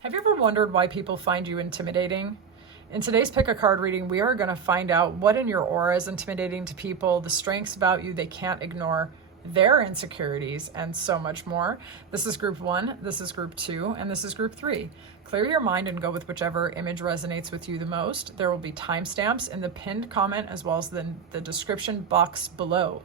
Have you ever wondered why people find you intimidating? In today's Pick a Card reading, we are going to find out what in your aura is intimidating to people, the strengths about you they can't ignore, their insecurities, and so much more. This is group 1, this is group 2, and this is group 3. Clear your mind and go with whichever image resonates with you the most. There will be timestamps in the pinned comment as well as the description box below.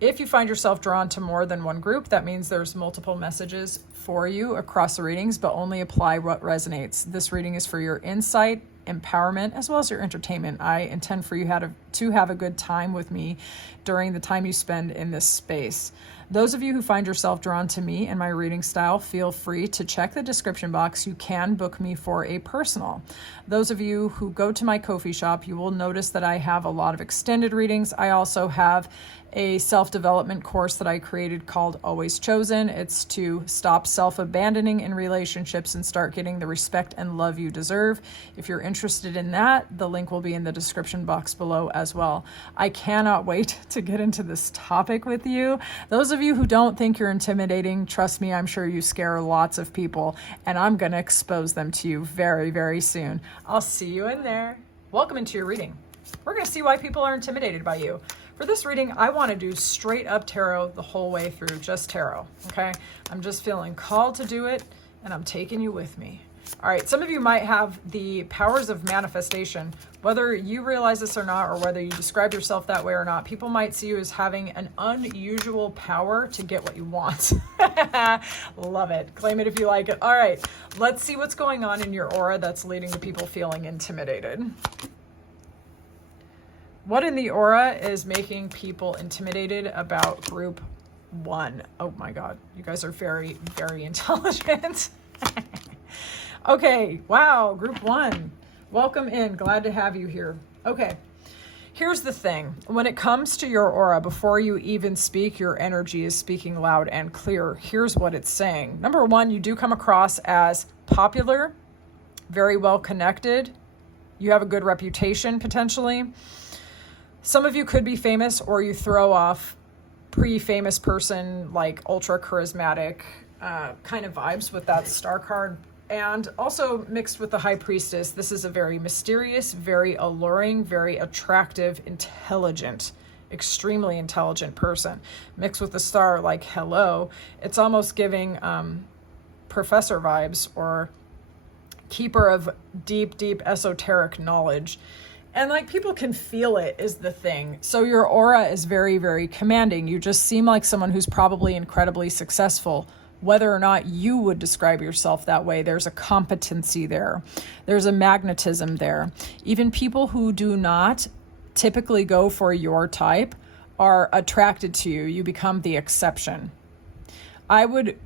If you find yourself drawn to more than one group, that means there's multiple messages for you across the readings, but only apply what resonates. This reading is for your insight, empowerment, as well as your entertainment. I intend for you to have a good time with me during the time you spend in this space. Those of you who find yourself drawn to me and my reading style, feel free to check the description box. You can book me for a personal. Those of you who go to my Ko-fi shop, you will notice that I have a lot of extended readings. I also have a self-development course that I created called Always Chosen. It's to stop self-abandoning in relationships and start getting the respect and love you deserve. If you're interested in that, the link will be in the description box below as well. I cannot wait to get into this topic with you. Those of you who don't think you're intimidating, trust me, I'm sure you scare lots of people, and I'm going to expose them to you very, very soon. I'll see you in there. Welcome into your reading. We're going to see why people are intimidated by you. For this reading, I want to do straight up tarot the whole way through, just tarot, okay? I'm just feeling called to do it, and I'm taking you with me. All right, some of you might have the powers of manifestation. Whether you realize this or not, or whether you describe yourself that way or not, people might see you as having an unusual power to get what you want. Love it. Claim it if you like it. All right, let's see what's going on in your aura that's leading to people feeling intimidated. What in the aura is making people intimidated about group 1? Oh my God, you guys are very, very intelligent. Okay, wow, group 1. Welcome in, glad to have you here. Okay, here's the thing. When it comes to your aura, before you even speak, your energy is speaking loud and clear. Here's what it's saying. Number 1, you do come across as popular, very well connected. You have a good reputation, potentially. Some of you could be famous, or you throw off pre-famous person, like ultra charismatic kind of vibes with that star card. And also mixed with the High Priestess, this is a very mysterious, very alluring, very attractive, intelligent, extremely intelligent person. Mixed with the star, like hello, it's almost giving professor vibes, or keeper of deep, deep esoteric knowledge. And like people can feel it is the thing. So your aura is very, very commanding. You just seem like someone who's probably incredibly successful. Whether or not you would describe yourself that way, there's a competency there. There's a magnetism there. Even people who do not typically go for your type are attracted to you. You become the exception. I would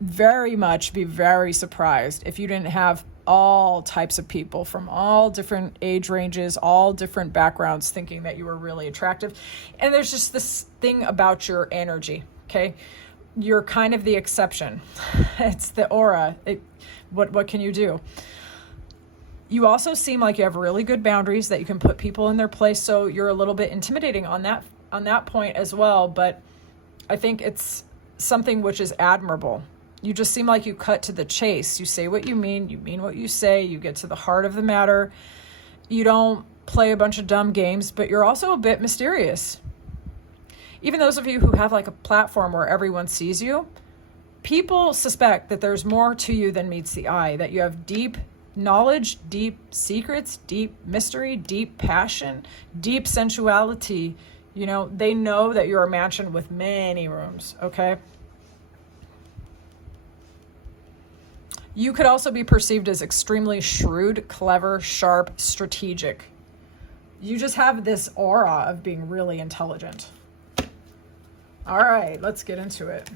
very much be very surprised if you didn't have all types of people from all different age ranges, all different backgrounds thinking that you were really attractive. And there's just this thing about your energy, okay? You're kind of the exception. It's the aura. What can you do? You also seem like you have really good boundaries, that you can put people in their place, so you're a little bit intimidating on that point as well, but I think it's something which is admirable. You just seem like you cut to the chase. You say what you mean what you say, you get to the heart of the matter. You don't play a bunch of dumb games, but you're also a bit mysterious. Even those of you who have like a platform where everyone sees you, people suspect that there's more to you than meets the eye, that you have deep knowledge, deep secrets, deep mystery, deep passion, deep sensuality. You know, they know that you're a mansion with many rooms, okay? You could also be perceived as extremely shrewd, clever, sharp, strategic. You just have this aura of being really intelligent. All right, let's get into it.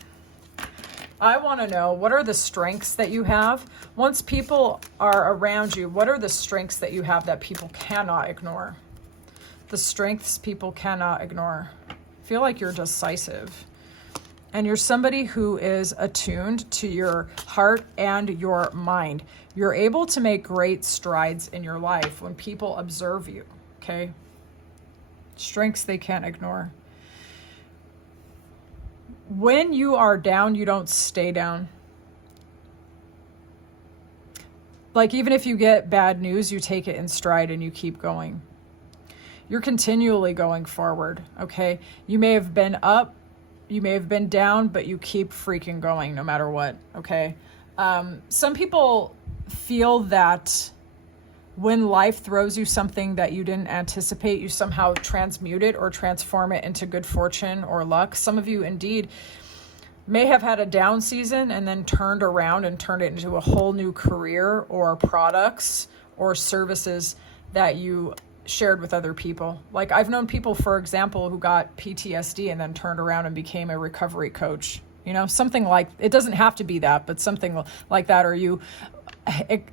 I want to know, what are the strengths that you have? Once people are around you, what are the strengths that you have that people cannot ignore? The strengths people cannot ignore. I feel like you're decisive. And you're somebody who is attuned to your heart and your mind. You're able to make great strides in your life when people observe you, okay? Strengths they can't ignore. When you are down, you don't stay down. Like, even if you get bad news, you take it in stride and you keep going. You're continually going forward, okay? You may have been up, you may have been down, but you keep freaking going no matter what, okay? Some people feel that when life throws you something that you didn't anticipate, you somehow transmute it or transform it into good fortune or luck. Some of you indeed may have had a down season and then turned around and turned it into a whole new career or products or services that you shared with other people. Like, I've known people, for example, who got PTSD and then turned around and became a recovery coach. You know, something like, it doesn't have to be that, but something like that. Or you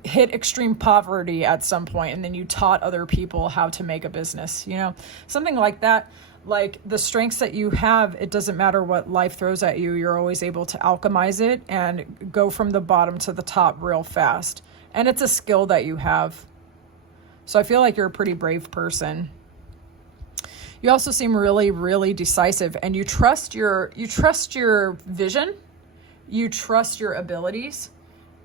hit extreme poverty at some point and then you taught other people how to make a business, you know, something like that. Like, the strengths that you have, it doesn't matter what life throws at you, you're always able to alchemize it and go from the bottom to the top real fast. And it's a skill that you have. So I feel like you're a pretty brave person. You also seem really, really decisive, and you trust your vision, you trust your abilities,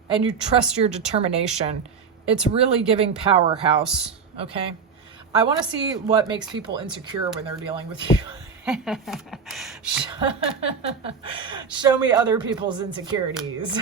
and you trust your determination. It's really giving powerhouse, okay? I want to see what makes people insecure when they're dealing with you. Show me other people's insecurities.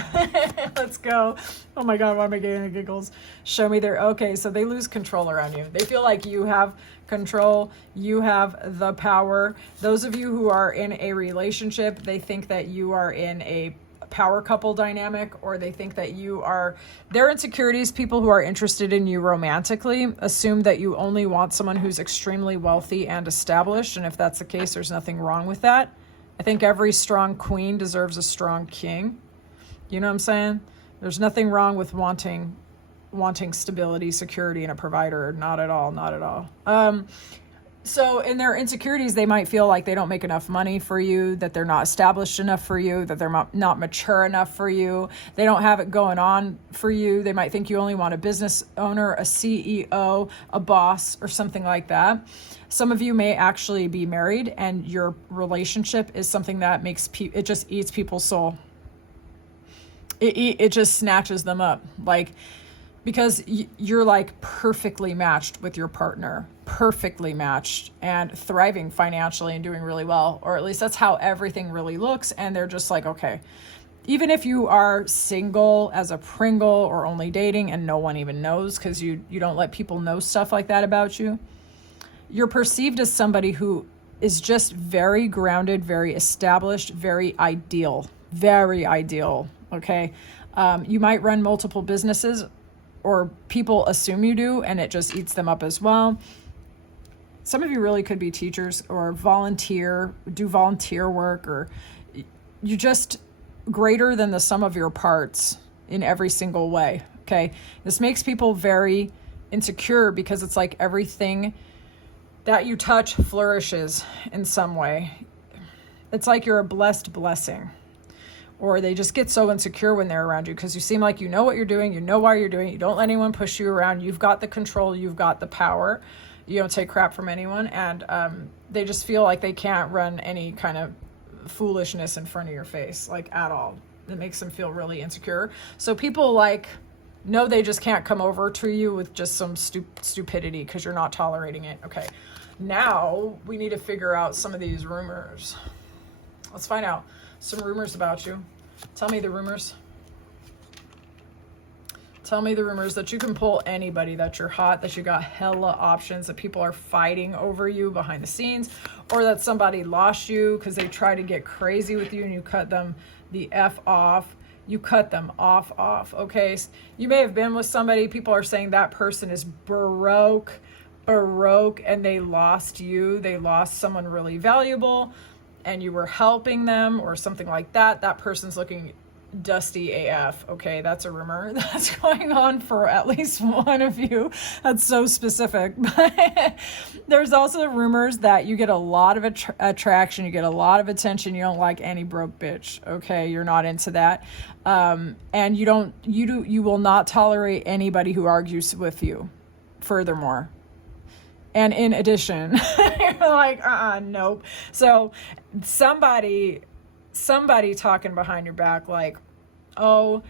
Let's go. Oh my God, why am I getting the giggles? Show me okay, so they lose control around you. They feel like you have control, you have the power. Those of you who are in a relationship, they think that you are in a power couple dynamic, or they think that you are their insecurities. People who are interested in you romantically assume that you only want someone who's extremely wealthy and established, and if that's the case, there's nothing wrong with that. I think every strong queen deserves a strong king. You know what I'm saying? There's nothing wrong with wanting stability, security, and a provider. Not at all, not at all. So in their insecurities, they might feel like they don't make enough money for you, that they're not established enough for you, that they're not mature enough for you. They don't have it going on for you. They might think you only want a business owner, a CEO, a boss, or something like that. Some of you may actually be married, and your relationship is something that it just eats people's soul. It just snatches them up. Like, because you're like perfectly matched with your partner, perfectly matched and thriving financially and doing really well, or at least that's how everything really looks. And they're just like, okay, even if you are single as a Pringle or only dating and no one even knows, because you don't let people know stuff like that about you, you're perceived as somebody who is just very grounded, very established, very ideal, okay? You might run multiple businesses, or people assume you do, and it just eats them up as well. Some of you really could be teachers or do volunteer work, or you just greater than the sum of your parts in every single way, okay? This makes people very insecure because it's like everything that you touch flourishes in some way. It's like you're a blessed blessing. Or they just get so insecure when they're around you because you seem like you know what you're doing, you know why you're doing it, you don't let anyone push you around, you've got the control, you've got the power, you don't take crap from anyone, and they just feel like they can't run any kind of foolishness in front of your face, like, at all. It makes them feel really insecure. So people know they just can't come over to you with just some stupidity because you're not tolerating it. Okay, now we need to figure out some of these rumors. Let's find out some rumors about you. Tell me the rumors. Tell me the rumors that you can pull anybody, that you're hot, that you got hella options, that people are fighting over you behind the scenes, or that somebody lost you because they try to get crazy with you and you cut them the F off. You cut them off, okay? You may have been with somebody, people are saying that person is baroque, and they lost you. They lost someone really valuable, and you were helping them or something like that. That person's looking dusty AF. Okay, that's a rumor that's going on for at least one of you. That's so specific. But there's also rumors that you get a lot of attraction, you get a lot of attention. You don't like any broke bitch. Okay, you're not into that. And you will not tolerate anybody who argues with you. Furthermore. And in addition, you're like, nope. So somebody talking behind your back like, oh,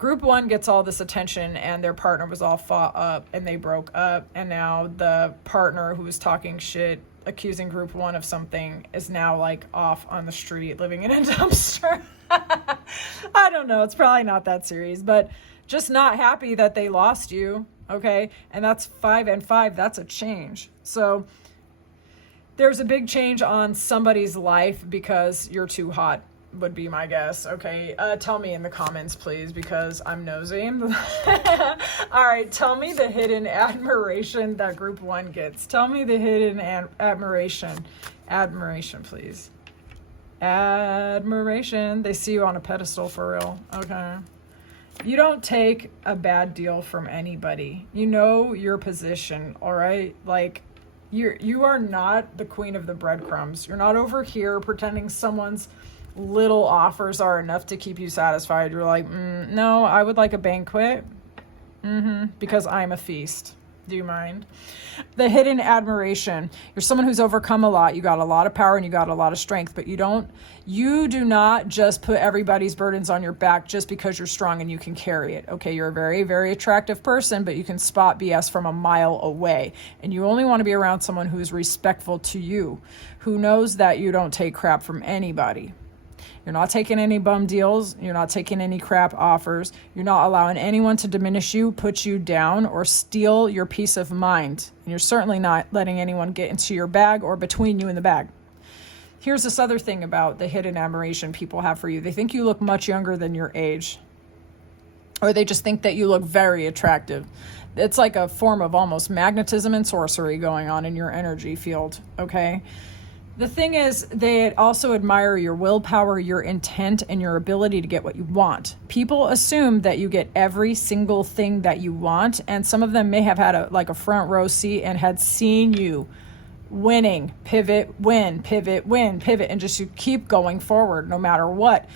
Group one gets all this attention, and their partner was all fought up and they broke up. And now the partner who was talking shit, accusing group one of something, is now like off on the street living in a dumpster. I don't know. It's probably not that serious, but just not happy that they lost you. Okay. And that's 5 and 5. That's a change. So there's a big change on somebody's life because you're too hot, would be my guess. Okay. Tell me in the comments, please, because I'm nosy. All right. Tell me the hidden admiration that group one gets. Tell me the hidden admiration. Admiration, please. Admiration. They see you on a pedestal for real. Okay. You don't take a bad deal from anybody. You know your position, all right? Like, you are not the queen of the breadcrumbs. You're not over here pretending someone's little offers are enough to keep you satisfied. You're like, no, I would like a banquet. Because I'm a feast. Do you mind? The hidden admiration. You're someone who's overcome a lot. You got a lot of power and you got a lot of strength, but you do not just put everybody's burdens on your back just because you're strong and you can carry it. Okay, you're a very, very attractive person, but you can spot BS from a mile away. And you only want to be around someone who's respectful to you, who knows that you don't take crap from anybody. You're not taking any bum deals. You're not taking any crap offers. You're not allowing anyone to diminish you, put you down, or steal your peace of mind. And you're certainly not letting anyone get into your bag or between you and the bag. Here's this other thing about the hidden admiration people have for you. They think you look much younger than your age. Or they just think that you look very attractive. It's like a form of almost magnetism and sorcery going on in your energy field, okay? The thing is, they also admire your willpower, your intent, and your ability to get what you want. People assume that you get every single thing that you want, and some of them may have had a front row seat and had seen you winning, pivot, win, and just you keep going forward no matter what.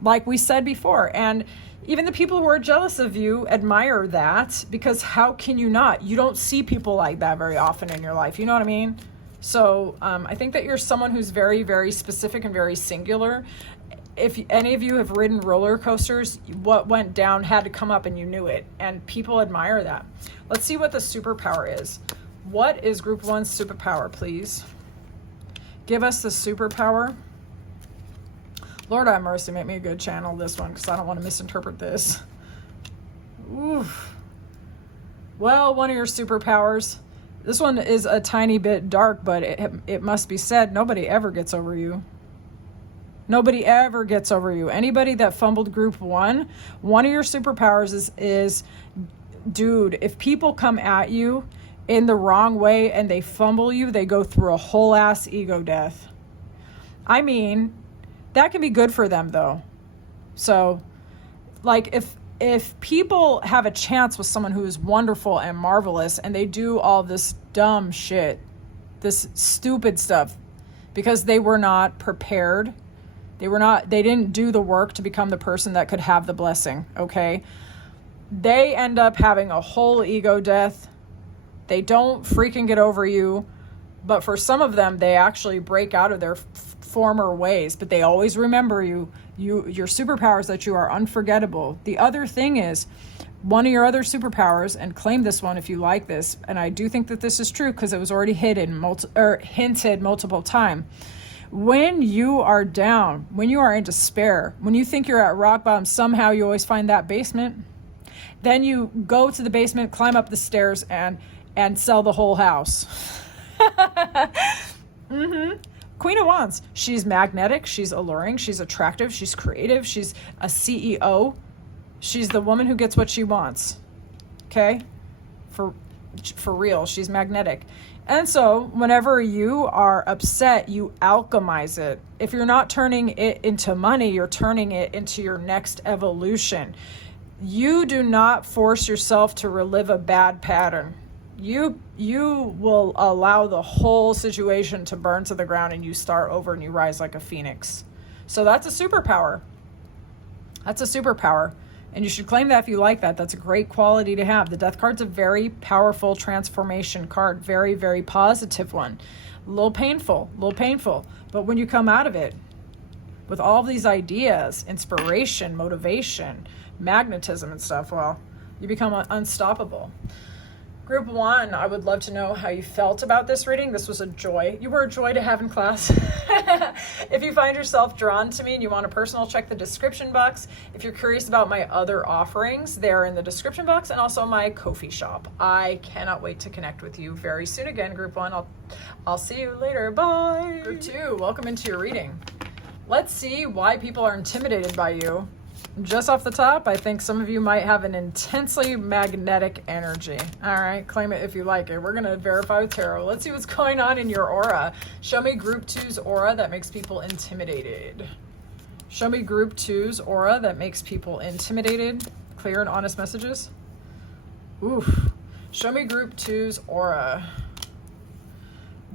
Like we said before, and even the people who are jealous of you admire that, because how can you not? You don't see people like that very often in your life. You know what I mean? So I think that you're someone who's very, very specific and very singular. If any of you have ridden roller coasters, what went down had to come up and you knew it. And people admire that. Let's see what the superpower is. What is group one's superpower, please? Give us the superpower. Lord have mercy, make me a good channel this one because I don't want to misinterpret this. Oof. Well, one of your superpowers. This one is a tiny bit dark, but it must be said, nobody ever gets over you. Nobody ever gets over you. Anybody that fumbled group one of your superpowers is, dude, if people come at you in the wrong way and they fumble you, they go through a whole ass ego death. I mean, that can be good for them though. So, like if people have a chance with someone who is wonderful and marvelous and they do all this dumb shit, this stupid stuff, because they were not prepared, they didn't do the work to become the person that could have the blessing, okay? They end up having a whole ego death. They don't freaking get over you, but for some of them, they actually break out of their former ways, but they always remember you. Your superpower is that you are unforgettable. The other thing is, one of your other superpowers, and claim this one if you like this, and I do think that this is true because it was already hinted multiple times. When you are down, when you are in despair, when you think you're at rock bottom, somehow you always find that basement. Then you go to the basement, climb up the stairs, and sell the whole house. Queen of Wands. She's magnetic. She's alluring. She's attractive. She's creative. She's a CEO. She's the woman who gets what she wants. Okay? For real. She's magnetic. And so whenever you are upset, you alchemize it. If you're not turning it into money, you're turning it into your next evolution. You do not force yourself to relive a bad pattern. You will allow the whole situation to burn to the ground and you start over and you rise like a phoenix. So that's a superpower. That's a superpower. And you should claim that if you like that. That's a great quality to have. The Death card's a very powerful transformation card. Very, very positive one. A little painful. But when you come out of it, with all of these ideas, inspiration, motivation, magnetism and stuff, well, you become unstoppable. Group 1, I would love to know how you felt about this reading. This was a joy. You were a joy to have in class. If you find yourself drawn to me and you want a personal, check the description box. If you're curious about my other offerings, they're in the description box, and also my Ko-fi shop. I cannot wait to connect with you very soon again, Group 1. I'll see you later. Bye. Group 2, welcome into your reading. Let's see why people are intimidated by you. Just off the top, I think some of you might have an intensely magnetic energy. All right, claim it if you like it. We're going to verify with tarot. Let's see what's going on in your aura. Show me Group 2's aura that makes people intimidated. Show me Group 2's aura that makes people intimidated. Clear and honest messages. Oof. Show me Group 2's aura.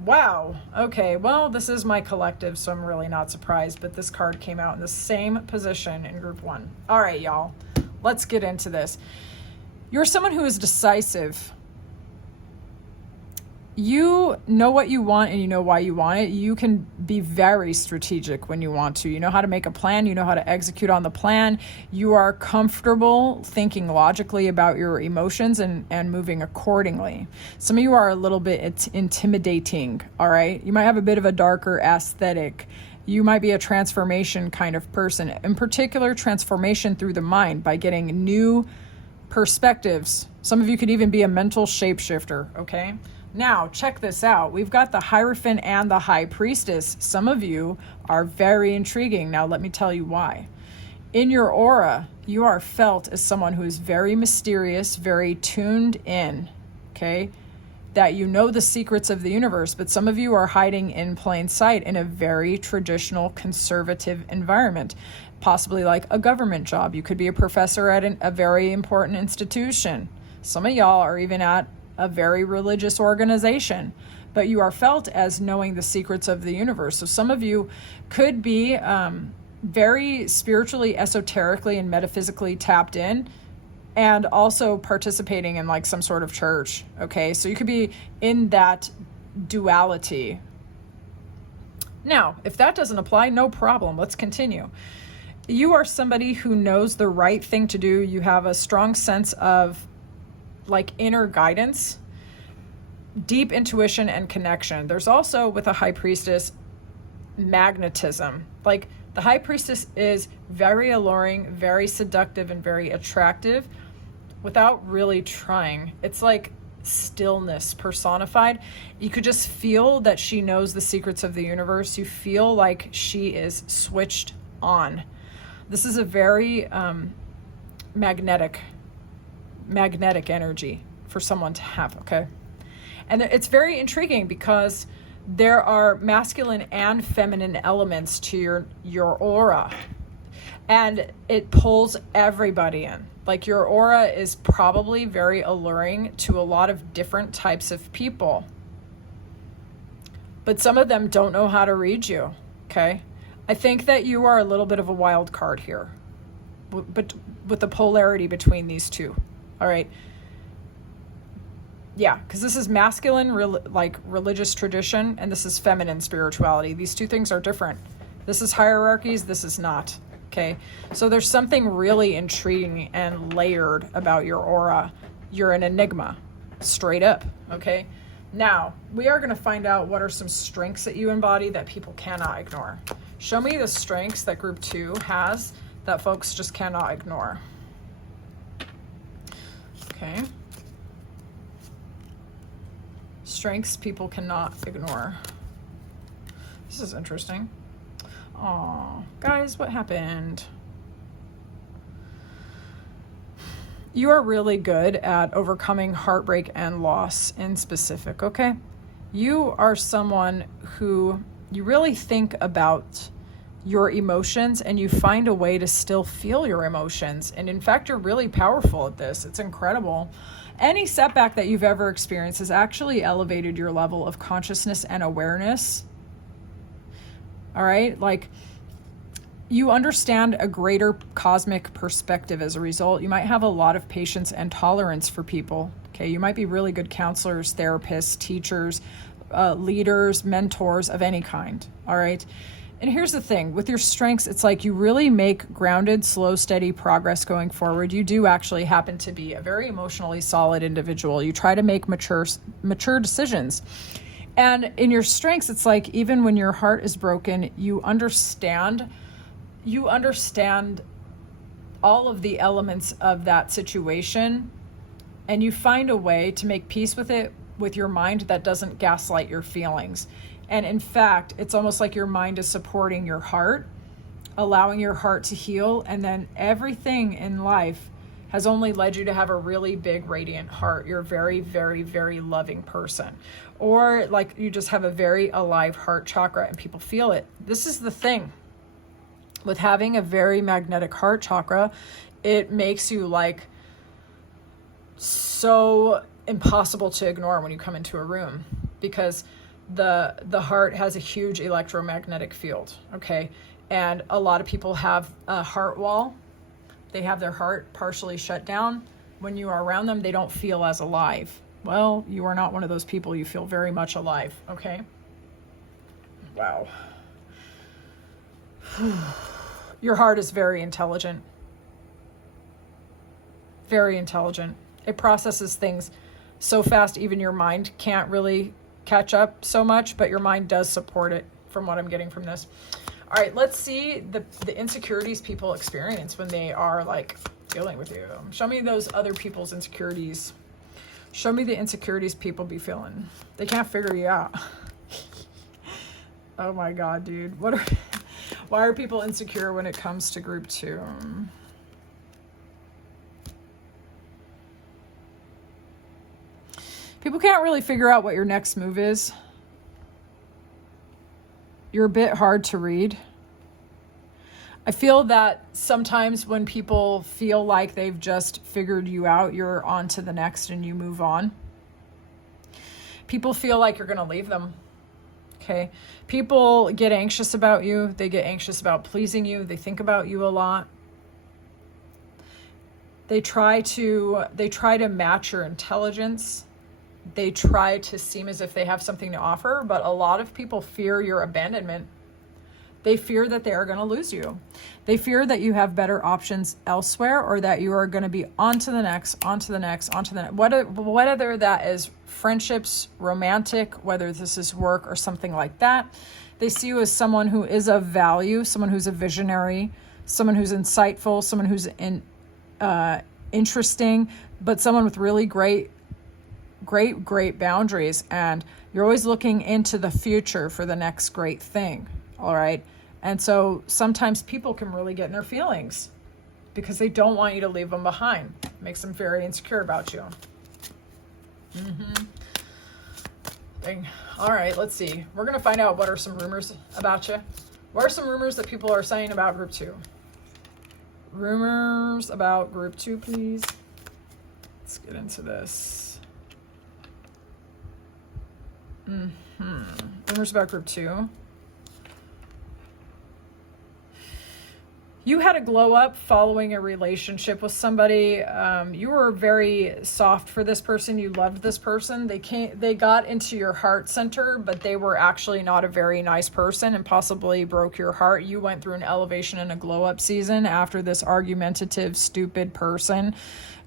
Wow. Okay, well, this is my collective, so I'm really not surprised, but this card came out in the same position in Group 1. All right, y'all, let's get into this. You're someone who is decisive. You know what you want and you know why you want it. You can be very strategic when you want to. You know how to make a plan. You know how to execute on the plan. You are comfortable thinking logically about your emotions and moving accordingly. Some of you are a little bit intimidating, all right? You might have a bit of a darker aesthetic. You might be a transformation kind of person. In particular, transformation through the mind by getting new perspectives. Some of you could even be a mental shapeshifter, okay? Now, check this out. We've got the Hierophant and the High Priestess. Some of you are very intriguing. Now, let me tell you why. In your aura, you are felt as someone who is very mysterious, very tuned in, okay? That you know the secrets of the universe, but some of you are hiding in plain sight in a very traditional conservative environment, possibly like a government job. You could be a professor at a very important institution. Some of y'all are even at a very religious organization, but you are felt as knowing the secrets of the universe. So some of you could be very spiritually, esoterically, and metaphysically tapped in, and also participating in like some sort of church. Okay, so you could be in that duality. Now, if that doesn't apply, no problem. Let's continue. You are somebody who knows the right thing to do. You have a strong sense of like inner guidance, deep intuition and connection. There's also, with a High Priestess, magnetism. Like the High Priestess is very alluring, very seductive, and very attractive without really trying. It's like stillness personified. You could just feel that she knows the secrets of the universe. You feel like she is switched on. This is a very magnetic energy for someone to have, okay? And it's very intriguing because there are masculine and feminine elements to your aura, and it pulls everybody in. Like your aura is probably very alluring to a lot of different types of people, but some of them don't know how to read you, okay? I think that you are a little bit of a wild card here, but with the polarity between these two. All right. Yeah, because this is masculine, religious tradition, and this is feminine spirituality. These two things are different. This is hierarchies. This is not. Okay. So there's something really intriguing and layered about your aura. You're an enigma, straight up. Okay. Now, we are going to find out what are some strengths that you embody that people cannot ignore. Show me the strengths that Group 2 has that folks just cannot ignore. Okay. Strengths people cannot ignore. This is interesting. Oh, guys, what happened? You are really good at overcoming heartbreak and loss in specific, okay? You are someone who you really think about your emotions and you find a way to still feel your emotions. And in fact, you're really powerful at this. It's incredible. Any setback that you've ever experienced has actually elevated your level of consciousness and awareness. All right? Like, you understand a greater cosmic perspective as a result. You might have a lot of patience and tolerance for people. Okay? You might be really good counselors, therapists, teachers, leaders, mentors of any kind. All right? And here's the thing, with your strengths, it's like you really make grounded, slow, steady progress going forward. You do actually happen to be a very emotionally solid individual. You try to make mature decisions. And in your strengths, it's like even when your heart is broken, you understand all of the elements of that situation, and you find a way to make peace with it with your mind that doesn't gaslight your feelings. And in fact, it's almost like your mind is supporting your heart, allowing your heart to heal. And then everything in life has only led you to have a really big, radiant heart. You're a very, very, very loving person. Or like you just have a very alive heart chakra and people feel it. This is the thing. With having a very magnetic heart chakra, it makes you like so impossible to ignore when you come into a room, because the heart has a huge electromagnetic field, okay? And a lot of people have a heart wall. They have their heart partially shut down. When you are around them, they don't feel as alive. Well, you are not one of those people. You feel very much alive, okay? Wow. Your heart is very intelligent. Very intelligent. It processes things so fast, even your mind can't really catch up so much, but your mind does support it from what I'm getting from this. All right, let's see the insecurities people experience when they are like dealing with you. Show me those other people's insecurities. Show me the insecurities people be feeling. They can't figure you out. Oh my God, dude. Why are people insecure when it comes to group 2? People can't really figure out what your next move is. You're a bit hard to read. I feel that sometimes when people feel like they've just figured you out, you're on to the next and you move on. People feel like you're going to leave them. Okay. People get anxious about you. They get anxious about pleasing you. They think about you a lot. They try to match your intelligence. They try to seem as if they have something to offer, but a lot of people fear your abandonment. They fear that they are going to lose you. They fear that you have better options elsewhere, or that you are going to be on to the next. Whether that is friendships, romantic, whether this is work or something like that. They see you as someone who is of value, someone who's a visionary, someone who's insightful, someone who's interesting, but someone with really great boundaries. And you're always looking into the future for the next great thing. All right. And so sometimes people can really get in their feelings because they don't want you to leave them behind. It makes them very insecure about you. Dang. All right, let's see. We're going to find out what are some rumors about you. What are some rumors that people are saying about group 2? Rumors about group 2, please. Let's get into this. Rumors about group 2. You had a glow up following a relationship with somebody. You were very soft for this person. You loved this person. They got into your heart center, but they were actually not a very nice person and possibly broke your heart. You went through an elevation and a glow up season after this argumentative, stupid person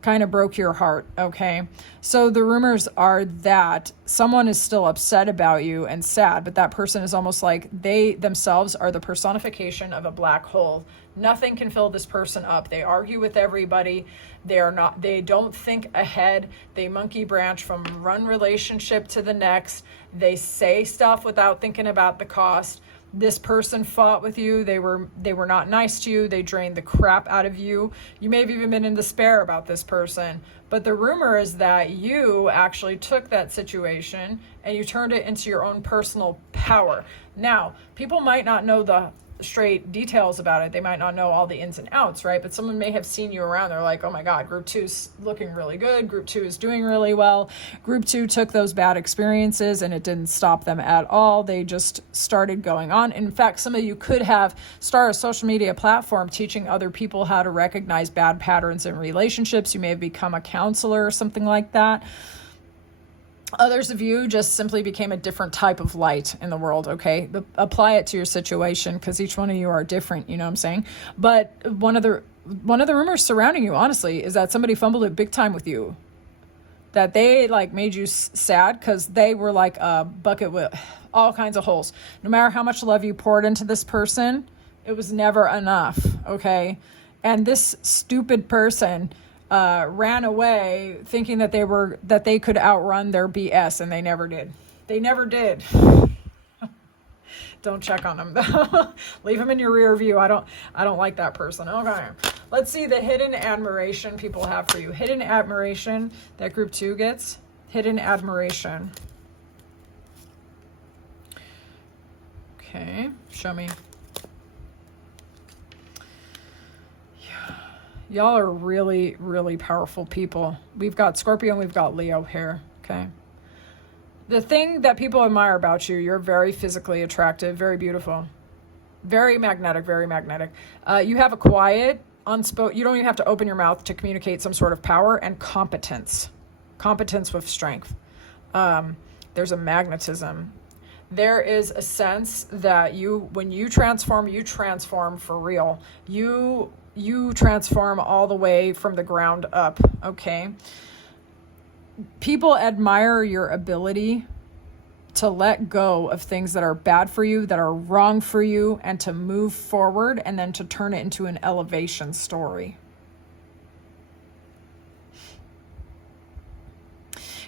kind of broke your heart, okay? So the rumors are that someone is still upset about you and sad, but that person is almost like they themselves are the personification of a black hole. Nothing can fill this person up. They argue with everybody. They don't think ahead. They monkey branch from one relationship to the next. They say stuff without thinking about the cost. This person fought with you. They were not nice to you. They drained the crap out of you. You may have even been in despair about this person. But the rumor is that you actually took that situation and you turned it into your own personal power. Now, people might not know the straight details about it. They might not know all the ins and outs, right? But someone may have seen you around. They're like, oh my God, group 2's looking really good. Group 2 is doing really well. Group 2 took those bad experiences and it didn't stop them at all. They just started going on. In fact, some of you could have started a social media platform teaching other people how to recognize bad patterns in relationships. You may have become a counselor or something like that. Others of you just simply became a different type of light in the world, okay? Apply it to your situation, because each one of you are different, you know what I'm saying? But one of the rumors surrounding you, honestly, is that somebody fumbled it big time with you. That they like made you sad because they were like a bucket with all kinds of holes. No matter how much love you poured into this person, it was never enough, okay? And this stupid person ran away thinking that they could outrun their BS, and they never did. They never did. Don't check on them though. Leave them in your rear view. I don't like that person. Okay. Let's see the hidden admiration people have for you. Hidden admiration that group 2 gets. Hidden admiration. Okay. Show me. Y'all are really, really powerful people. We've got Scorpio and we've got Leo here, okay? The thing that people admire about you, you're very physically attractive, very beautiful, very magnetic, very magnetic. You have a quiet, unspoken, you don't even have to open your mouth to communicate some sort of power and competence. Competence with strength. There's a magnetism. There is a sense that when you transform for real. You transform all the way from the ground up, okay? People admire your ability to let go of things that are bad for you, that are wrong for you, and to move forward and then to turn it into an elevation story.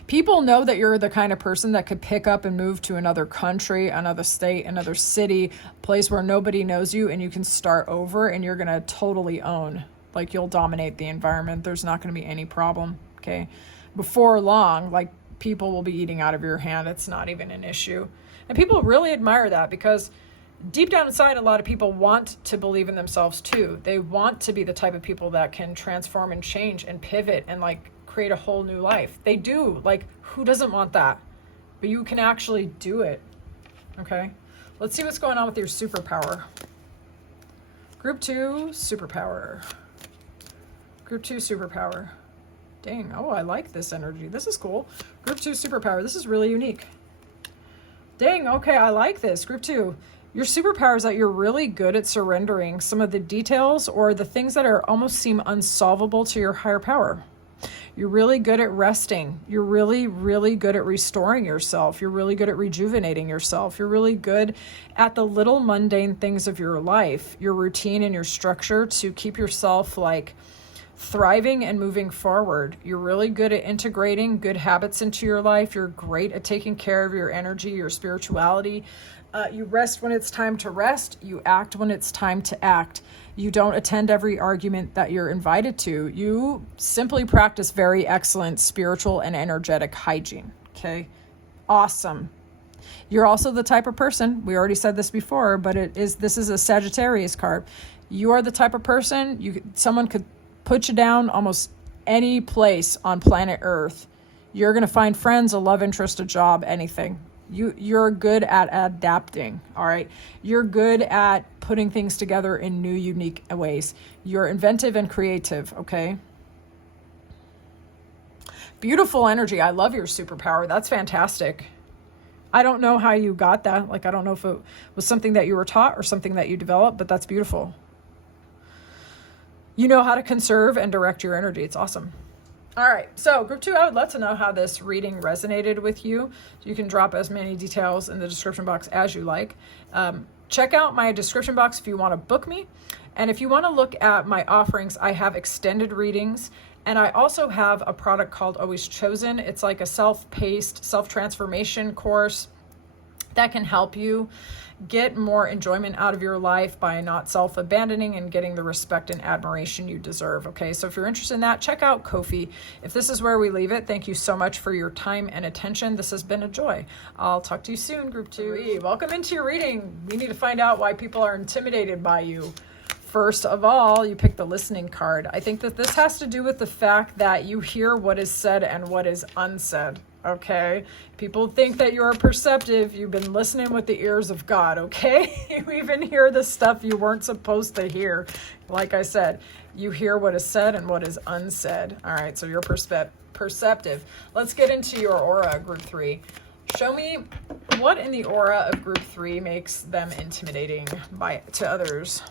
People know that you're the kind of person that could pick up and move to another country, another state, another city, place where nobody knows you, and you can start over and you're going to totally own. Like, you'll dominate the environment. There's not going to be any problem, okay? Before long, like, people will be eating out of your hand. It's not even an issue. And people really admire that, because deep down inside, a lot of people want to believe in themselves too. They want to be the type of people that can transform and change and pivot and like create a whole new life. They do. Like, who doesn't want that? But you can actually do it. Okay. Let's see what's going on with your superpower. Group 2, superpower. Group 2, superpower. Dang. Oh, I like this energy. This is cool. Group 2, superpower. This is really unique. Dang. Okay. I like this. Group 2. Your superpower is that you're really good at surrendering some of the details or the things that are almost seem unsolvable to your higher power. You're really good at resting. You're really, really good at restoring yourself. You're really good at rejuvenating yourself. You're really good at the little mundane things of your life, your routine and your structure to keep yourself like thriving and moving forward. You're really good at integrating good habits into your life. You're great at taking care of your energy, your spirituality. You rest when it's time to rest. You act when it's time to act. You don't attend every argument that you're invited to. You simply practice very excellent spiritual and energetic hygiene. Okay? Awesome. You're also the type of person, we already said this before, but this is a Sagittarius card. You are the type of person, someone could put you down almost any place on planet Earth. You're going to find friends, a love interest, a job, anything. You're good at adapting, all right? You're good at putting things together in new, unique ways. You're inventive and creative, okay? Beautiful energy. I love your superpower. That's fantastic. I don't know how you got that. Like, I don't know if it was something that you were taught or something that you developed, but that's beautiful. You know how to conserve and direct your energy. It's awesome. All right, so group 2, I would love to know how this reading resonated with you. You can drop as many details in the description box as you like. Check out my description box if you want to book me. And if you want to look at my offerings, I have extended readings. And I also have a product called Always Chosen. It's like a self-paced, self-transformation course that can help you get more enjoyment out of your life by not self-abandoning and getting the respect and admiration you deserve. Okay, so if you're interested in that, check out Ko-fi. If this is where we leave it, thank you so much for your time and attention. This has been a joy. I'll talk to you soon, Group 2E. Welcome into your reading. We need to find out why people are intimidated by you. First of all, you pick the listening card. I think that this has to do with the fact that you hear what is said and what is unsaid. okay? People think that you're perceptive. You've been listening with the ears of God, okay? You even hear the stuff you weren't supposed to hear. Like I said, you hear what is said and what is unsaid. All right, so you're perceptive. Let's get into your aura, group 3. Show me what in the aura of group 3 makes them intimidating to others.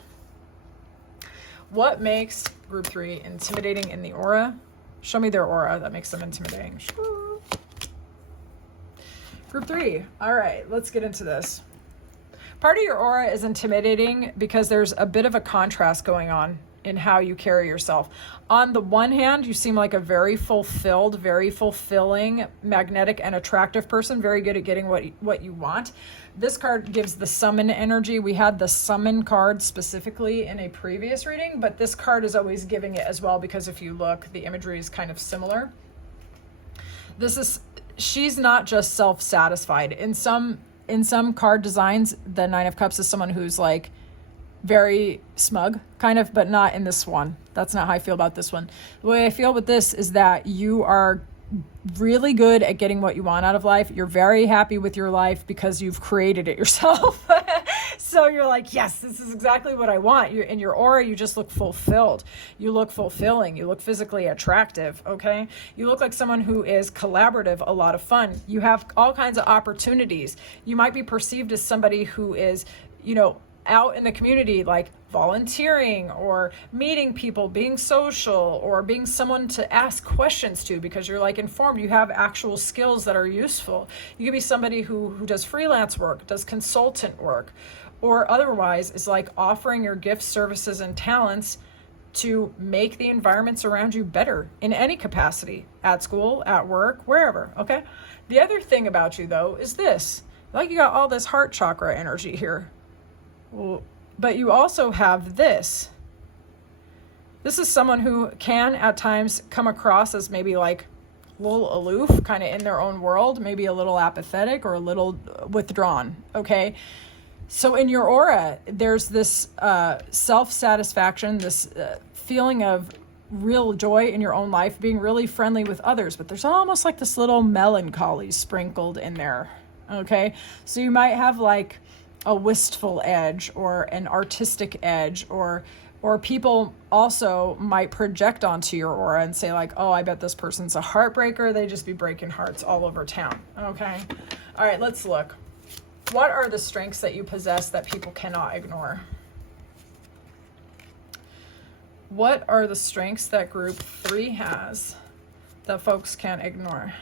What makes group 3 intimidating in the aura? Show me their aura that makes them intimidating. Group 3. All right, let's get into this. Part of your aura is intimidating because there's a bit of a contrast going on in how you carry yourself. On the one hand, you seem like a very fulfilled, very fulfilling, magnetic, and attractive person, very good at getting what you want. This card gives the summon energy. We had the summon card specifically in a previous reading, but this card is always giving it as well, because if you look, the imagery is kind of similar. She's not just self-satisfied. In some card designs, the Nine of Cups is someone who's like very smug, kind of, but not in this one. That's not how I feel about this one. The way I feel with this is that you are really good at getting what you want out of life. You're very happy with your life because you've created it yourself. So you're like, yes, this is exactly what I want. You're in your aura, you just look fulfilled. You look fulfilling. You look physically attractive, okay? You look like someone who is collaborative, a lot of fun. You have all kinds of opportunities. You might be perceived as somebody who is, out in the community, like volunteering or meeting people, being social, or being someone to ask questions to because you're like informed. You have actual skills that are useful. You could be somebody who does freelance work, does consultant work, or otherwise is like offering your gifts, services, and talents to make the environments around you better in any capacity, at school, at work, wherever, okay? The other thing about you, though, is this. Like, you got all this heart chakra energy here. But you also have this. This is someone who can at times come across as maybe like a little aloof, kind of in their own world, maybe a little apathetic or a little withdrawn, okay? So in your aura, there's this self-satisfaction, this feeling of real joy in your own life, being really friendly with others, but there's almost like this little melancholy sprinkled in there, okay? So you might have like a wistful edge or an artistic edge, or people also might project onto your aura and say like, oh, I bet this person's a heartbreaker. They just be breaking hearts all over town. Okay. All right, let's look. What are the strengths that you possess that people cannot ignore? What are the strengths that group 3 has that folks can't ignore?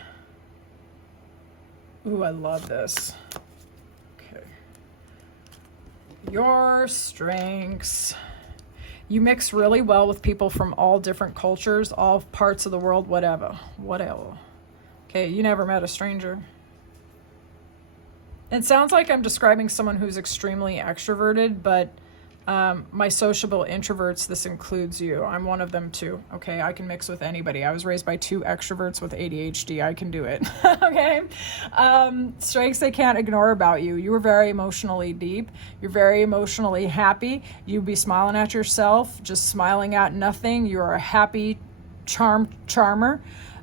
Ooh, I love this. Your strengths. You mix really well with people from all different cultures, all parts of the world, whatever. Okay, you never met a stranger. It sounds like I'm describing someone who's extremely extroverted, but my sociable introverts, this includes you. I'm one of them too, okay? I can mix with anybody. I was raised by 2 extroverts with ADHD. I can do it, okay? Strengths they can't ignore about you. You are very emotionally deep. You're very emotionally happy. You'd be smiling at yourself, just smiling at nothing. You are a happy charmer.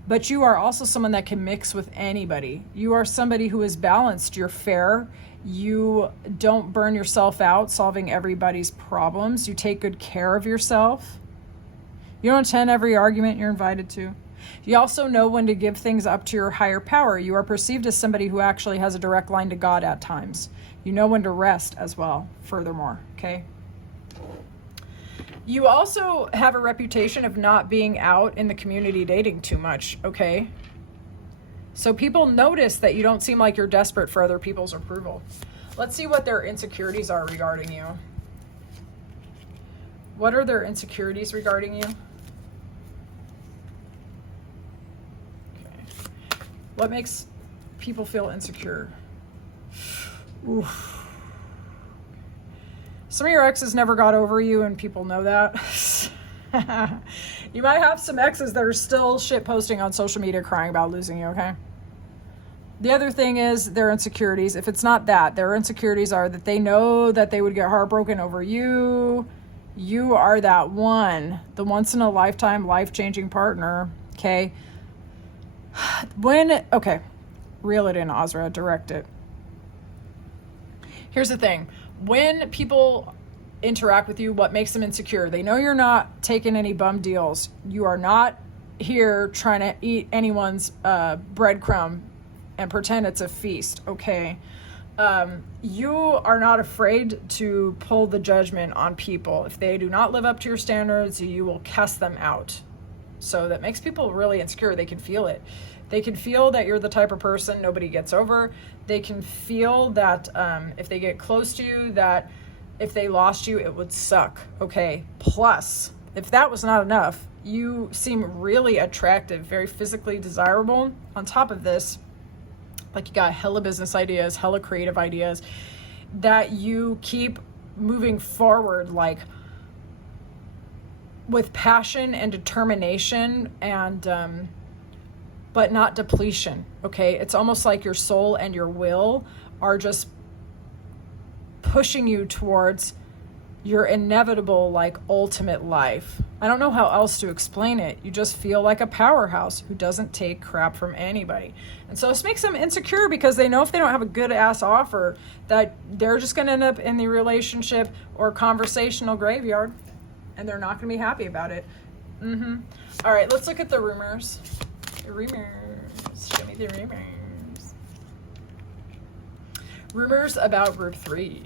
But you are also someone that can mix with anybody. You are somebody who is balanced. You're fair. You don't burn yourself out solving everybody's problems. You take good care of yourself. You don't attend every argument you're invited to. You also know when to give things up to your higher power. You are perceived as somebody who actually has a direct line to God at times. You know when to rest as well, furthermore, okay? You also have a reputation of not being out in the community dating too much, okay? So people notice that you don't seem like you're desperate for other people's approval. Let's see what their insecurities are regarding you. What are their insecurities regarding you? Okay. What makes people feel insecure? Oof. Some of your exes never got over you, and people know that. You might have some exes that are still shit posting on social media crying about losing you, okay? The other thing is their insecurities. If it's not that, their insecurities are that they know that they would get heartbroken over you. You are that one, the once in a lifetime, life-changing partner, okay? Reel it in, Azra. Direct it. Here's the thing. When people interact with you, what makes them insecure? They know you're not taking any bum deals. You are not here trying to eat anyone's breadcrumb and pretend it's a feast, okay? You are not afraid to pull the judgment on people. If they do not live up to your standards, you will cast them out. So that makes people really insecure. They can feel it. They can feel that you're the type of person nobody gets over. They can feel that if they get close to you, that if they lost you, it would suck, okay? Plus, if that was not enough, you seem really attractive, very physically desirable. On top of this, like you got hella business ideas, hella creative ideas that you keep moving forward, like with passion and determination and but not depletion, okay? It's almost like your soul and your will are just pushing you towards your inevitable, like, ultimate life. I don't know how else to explain it. You just feel like a powerhouse who doesn't take crap from anybody. And so this makes them insecure because they know if they don't have a good ass offer that they're just going to end up in the relationship or conversational graveyard and they're not going to be happy about it. All right, let's look at the rumors. The rumors. Show me the rumors. Rumors about group 3.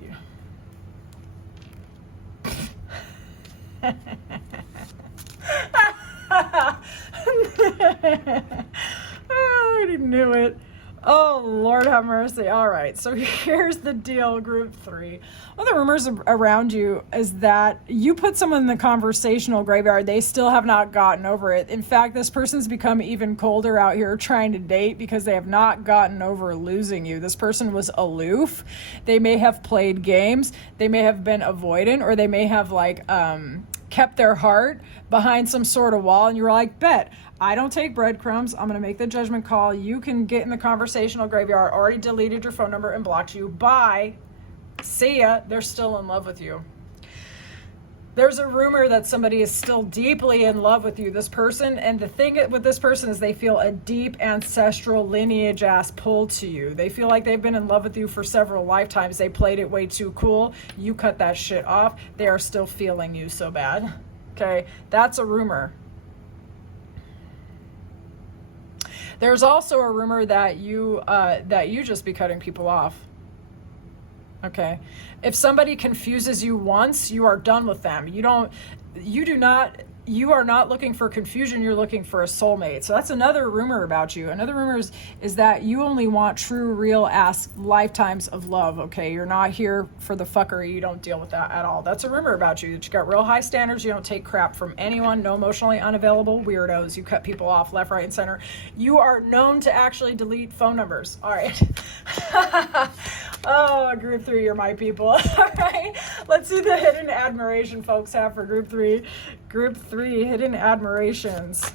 I knew it. Oh, Lord have mercy. All right, so here's the deal, group 3. One of the rumors around you is that you put someone in the conversational graveyard, they still have not gotten over it. In fact, this person's become even colder out here trying to date because they have not gotten over losing you. This person was aloof. They may have played games. They may have been avoidant, or they may have kept their heart behind some sort of wall, and you were like, bet, I don't take breadcrumbs. I'm going to make the judgment call. You can get in the conversational graveyard. Already deleted your phone number and blocked you. Bye. See ya. They're still in love with you. There's a rumor that somebody is still deeply in love with you, this person. And the thing with this person is they feel a deep ancestral lineage ass pull to you. They feel like they've been in love with you for several lifetimes. They played it way too cool. You cut that shit off. They are still feeling you so bad. Okay. That's a rumor. There's also a rumor that you just be cutting people off. Okay. If somebody confuses you once, you are done with them. You are not looking for confusion, you're looking for a soulmate. So that's another rumor about you. Another rumor is that you only want true, real ass lifetimes of love, okay? You're not here for the fuckery. You don't deal with that at all. That's a rumor about you, that you got real high standards. You don't take crap from anyone. No emotionally unavailable weirdos. You cut people off left, right, and center. You are known to actually delete phone numbers. All right. Oh, group 3, you're my people. All right. Let's see the hidden admiration folks have for group 3. Group 3, hidden admirations.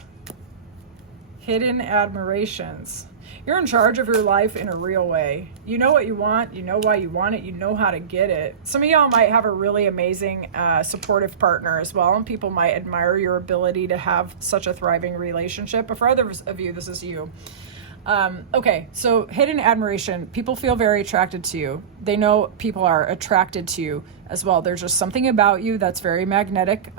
Hidden admirations. You're in charge of your life in a real way. You know what you want. You know why you want it. You know how to get it. Some of y'all might have a really amazing, supportive partner as well. And people might admire your ability to have such a thriving relationship. But for others of you, this is you. Okay, so hidden admiration. People feel very attracted to you. They know people are attracted to you as well. There's just something about you that's very magnetic,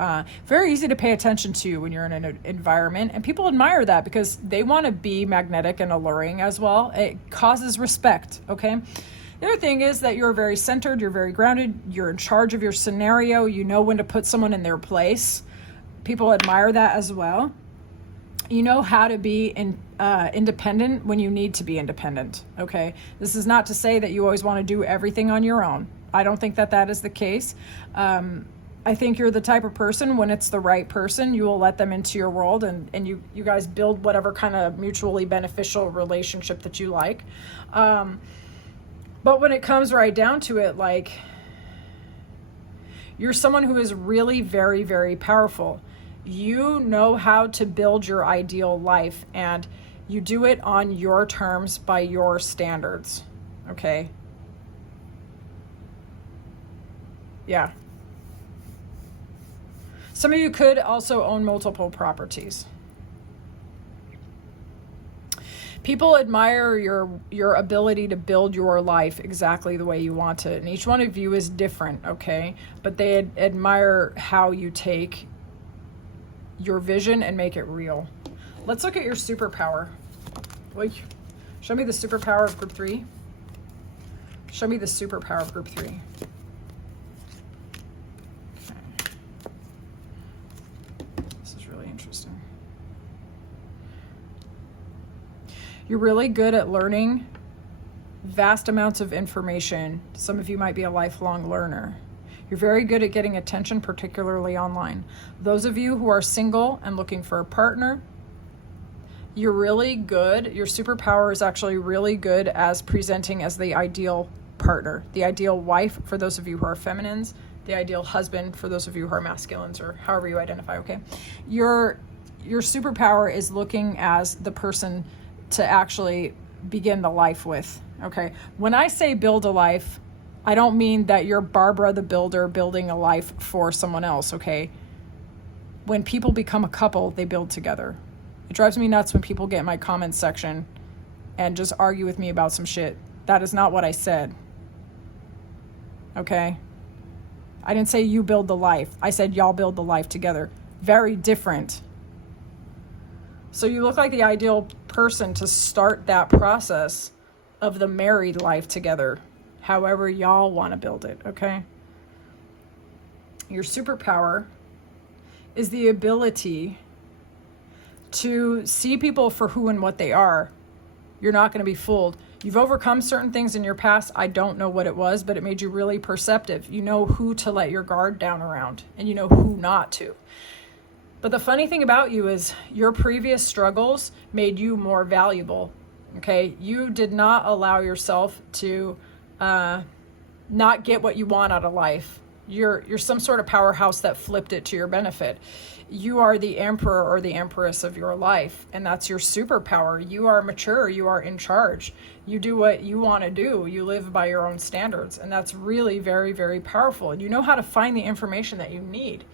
very easy to pay attention to when you're in an environment. And people admire that because they want to be magnetic and alluring as well. It causes respect, okay? The other thing is that you're very centered, you're very grounded, you're in charge of your scenario, you know when to put someone in their place. People admire that as well. You know how to be independent when you need to be independent, okay? This is not to say that you always want to do everything on your own. I don't think that is the case. I think you're the type of person, when it's the right person, you will let them into your world and you guys build whatever kind of mutually beneficial relationship that you like. But when it comes right down to it, like, you're someone who is really very, very powerful. You know how to build your ideal life, and you do it on your terms by your standards, okay? Yeah. Some of you could also own multiple properties. People admire your ability to build your life exactly the way you want it. And each one of you is different, okay? But they admire how you take your vision and make it real. Let's look at your superpower. Wait, show me the superpower of group 3. Show me the superpower of group 3. Okay. This is really interesting. You're really good at learning vast amounts of information. Some of you might be a lifelong learner. You're very good at getting attention, particularly online. Those of you who are single and looking for a partner, you're really good. Your superpower is actually really good as presenting as the ideal partner, the ideal wife for those of you who are feminines, the ideal husband for those of you who are masculines, or however you identify, okay? Your superpower is looking as the person to actually begin the life with, okay? When I say build a life, I don't mean that you're Barbara the Builder building a life for someone else, okay? When people become a couple, they build together. It drives me nuts when people get in my comments section and just argue with me about some shit. That is not what I said, okay? I didn't say you build the life. I said y'all build the life together. Very different. So you look like the ideal person to start that process of the married life together, however y'all want to build it, okay? Your superpower is the ability to see people for who and what they are. You're not going to be fooled. You've overcome certain things in your past. I don't know what it was, but it made you really perceptive. You know who to let your guard down around, and you know who not to. But the funny thing about you is your previous struggles made you more valuable, okay? You did not allow yourself to not get what you want out of life. You're some sort of powerhouse that flipped it to your benefit. You are the emperor or the empress of your life, and that's your superpower. You are mature. You are in charge. You do what you want to do. You live by your own standards, and that's really very, very powerful. And you know how to find the information that you need.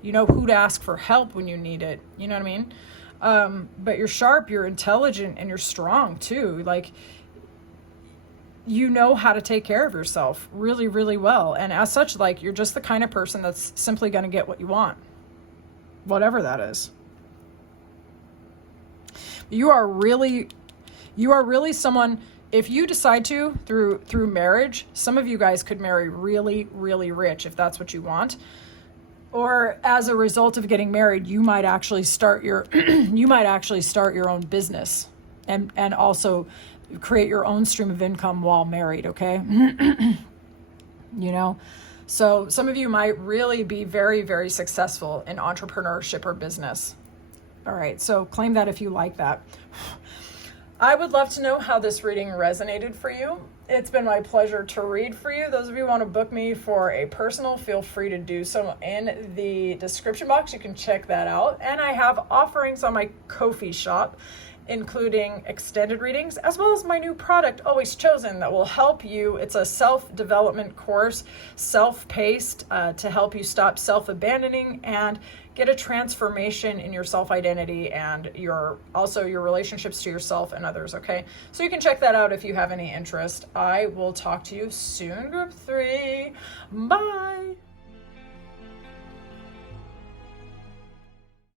You know who to ask for help when you need it. You know what I mean? But you're sharp, you're intelligent, and you're strong too. Like, you know how to take care of yourself really, really well. And as such, like, you're just the kind of person that's simply going to get what you want, whatever that is. You are really someone, if you decide to, through marriage, some of you guys could marry really, really rich if that's what you want. Or as a result of getting married, you might actually start your your own business and also create your own stream of income while married, okay? You know? So some of you might really be very, very successful in entrepreneurship or business. All right, so claim that if you like that. I would love to know how this reading resonated for you. It's been my pleasure to read for you. Those of you who want to book me for a personal, feel free to do so in the description box. You can check that out. And I have offerings on my Ko-fi shop, including extended readings, as well as my new product, Always Chosen, that will help you. It's a self-development course, self-paced, to help you stop self-abandoning and get a transformation in your self-identity and your relationships to yourself and others, okay? So you can check that out if you have any interest. I will talk to you soon, group 3. Bye.